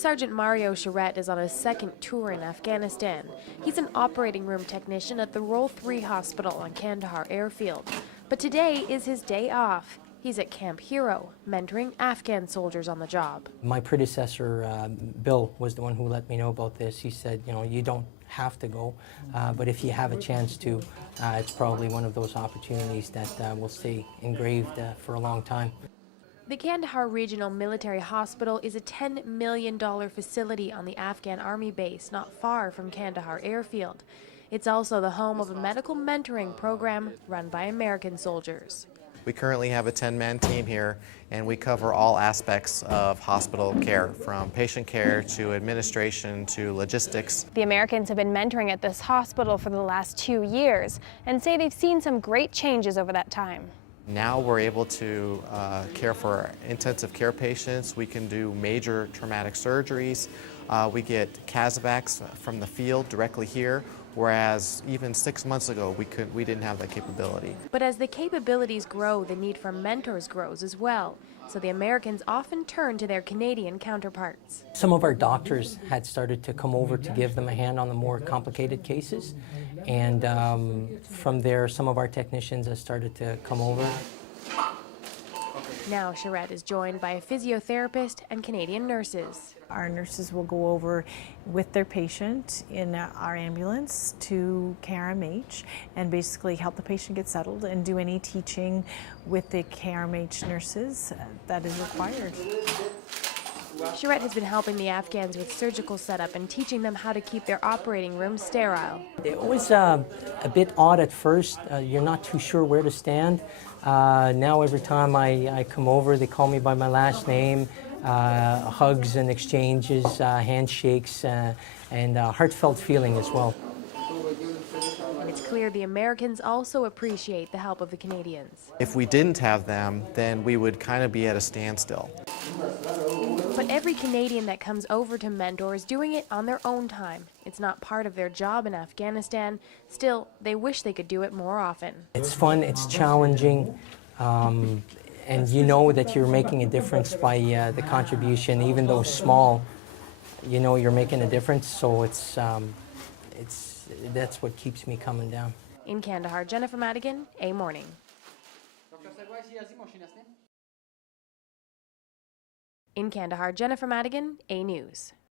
Sergeant Mario Charette is on his second tour in Afghanistan. He's an operating room technician at the Role 3 hospital on Kandahar Airfield. But today is his day off. He's at Camp Hero, mentoring Afghan soldiers on the job. My predecessor, Bill, was the one who let me know about this. He said, you know, you don't have to go, but if you have a chance to, it's probably one of those opportunities that will stay engraved for a long time. The Kandahar Regional Military Hospital is a $10 million facility on the Afghan Army base not far from Kandahar Airfield. It's also the home of a medical mentoring program run by American soldiers. We currently have a 10-man team here, and we cover all aspects of hospital care, from patient care to administration to logistics. The Americans have been mentoring at this hospital for the last 2 years and say they've seen some great changes over that time. Now we're able to care for intensive care patients. We can do major traumatic surgeries. We get CASEVACs from the field directly here, whereas even 6 months ago we didn't have that capability. But as the capabilities grow, the need for mentors grows as well. So the Americans often turn to their Canadian counterparts. Some of our doctors had started to come over to give them a hand on the more complicated cases, and from there some of our technicians have started to come over. Now Charette is joined by a physiotherapist and Canadian nurses. Our nurses will go over with their patient in our ambulance to KRMH and basically help the patient get settled and do any teaching with the KRMH nurses that is required. Charette has been helping the Afghans with surgical setup and teaching them how to keep their operating rooms sterile. It was a bit odd at first. You're not too sure where to stand. Now every time I come over, they call me by my last name. Hugs and exchanges, handshakes, and heartfelt feeling as well. And it's clear the Americans also appreciate the help of the Canadians. If we didn't have them, then we would kind of be at a standstill. But every Canadian that comes over to mentor is doing it on their own time. It's not part of their job in Afghanistan. Still, they wish they could do it more often. It's fun, it's challenging, and you know that you're making a difference by the contribution, even though small. You know you're making a difference, so that's what keeps me coming down. In Kandahar, Jennifer Madigan, A Morning. In Kandahar, Jennifer Madigan, A News.